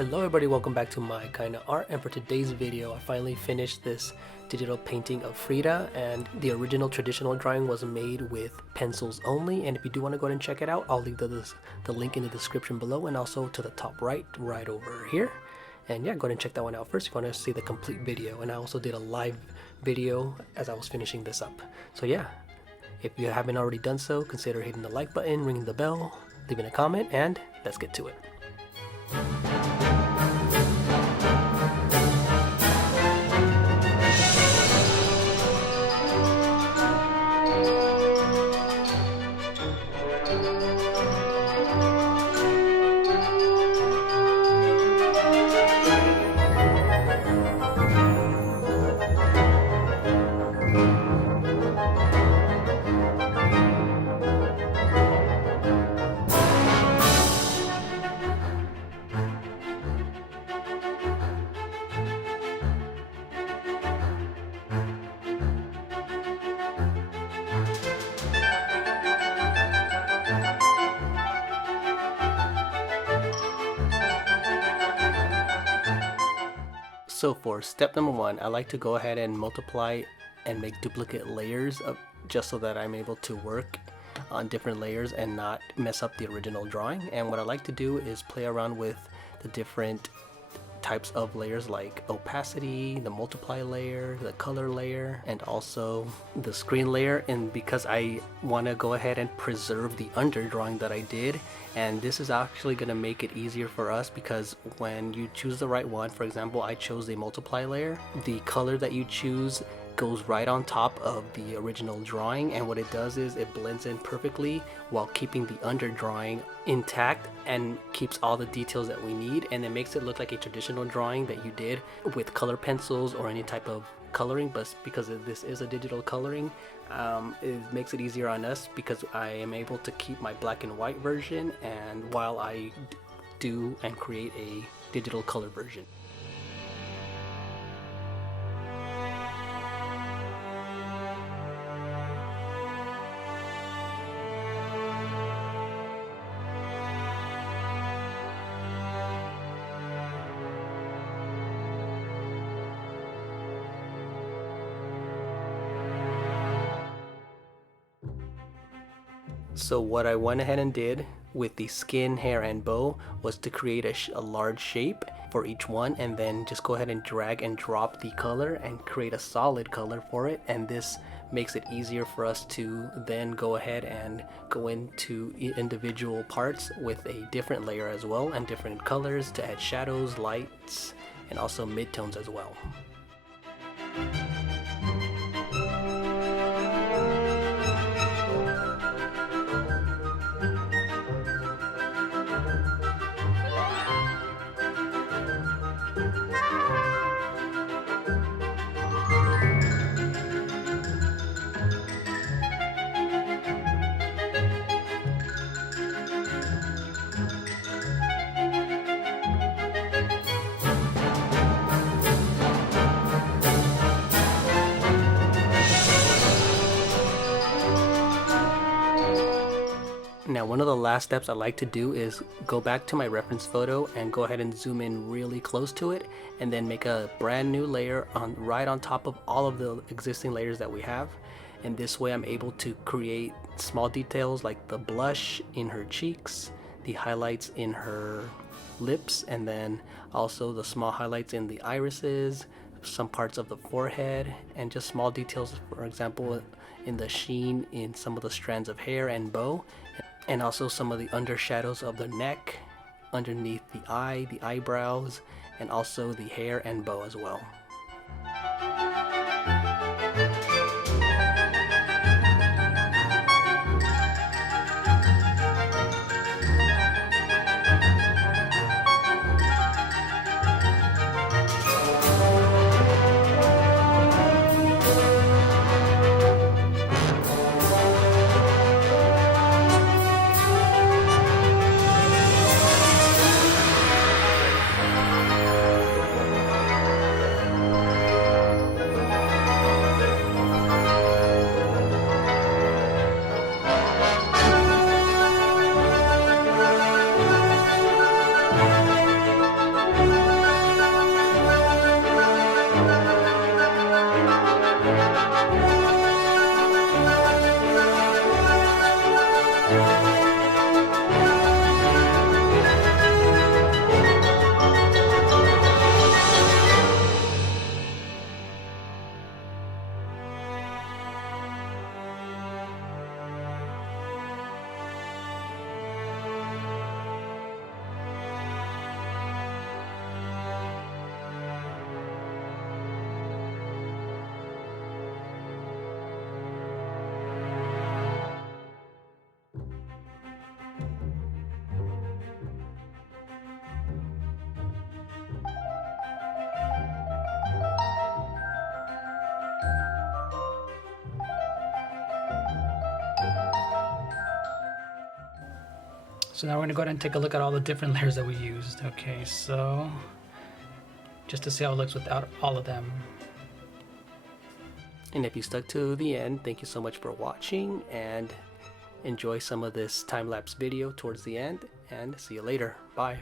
Hello everybody, welcome back to My Kinda Art, and for today's video I finally finished this digital painting of Frida, and the original traditional drawing was made with pencils only. And if you do want to go ahead and check it out, I'll leave the link in the description below and also to the top right over here. And yeah, go ahead and check that one out first if you want to see the complete video. And I also did a live video as I was finishing this up. So yeah, if you haven't already done so, consider hitting the like button, ringing the bell, leaving a comment, and let's get to it. So for step number one, I like to go ahead and multiply and make duplicate layers just so that I'm able to work on different layers and not mess up the original drawing. And what I like to do is play around with the different types of layers like opacity, the multiply layer, the color layer, and also the screen layer. And because I want to go ahead and preserve the under drawing that I did, and this is actually going to make it easier for us because when you choose the right one, for example, I chose the multiply layer, the color that you choose goes right on top of the original drawing, and what it does is it blends in perfectly while keeping the under drawing intact and keeps all the details that we need, and it makes it look like a traditional drawing that you did with color pencils or any type of coloring. But because this is a digital coloring, it makes it easier on us because I am able to keep my black and white version and while I do and create a digital color version. So what I went ahead and did with the skin, hair, and bow was to create a large shape for each one, and then just go ahead and drag and drop the color and create a solid color for it. And this makes it easier for us to then go ahead and go into individual parts with a different layer as well and different colors to add shadows, lights, and also midtones as well. Now, one of the last steps I like to do is go back to my reference photo and go ahead and zoom in really close to it, and then make a brand new layer right on top of all of the existing layers that we have. And this way I'm able to create small details like the blush in her cheeks, the highlights in her lips, and then also the small highlights in the irises, some parts of the forehead, and just small details, for example, in the sheen in some of the strands of hair and bow, and also some of the undershadows of the neck, underneath the eye, the eyebrows, and also the hair and bow as well. So now we're gonna go ahead and take a look at all the different layers that we used. Okay, so just to see how it looks without all of them. And if you stuck to the end, thank you so much for watching, and enjoy some of this time-lapse video towards the end, and see you later. Bye.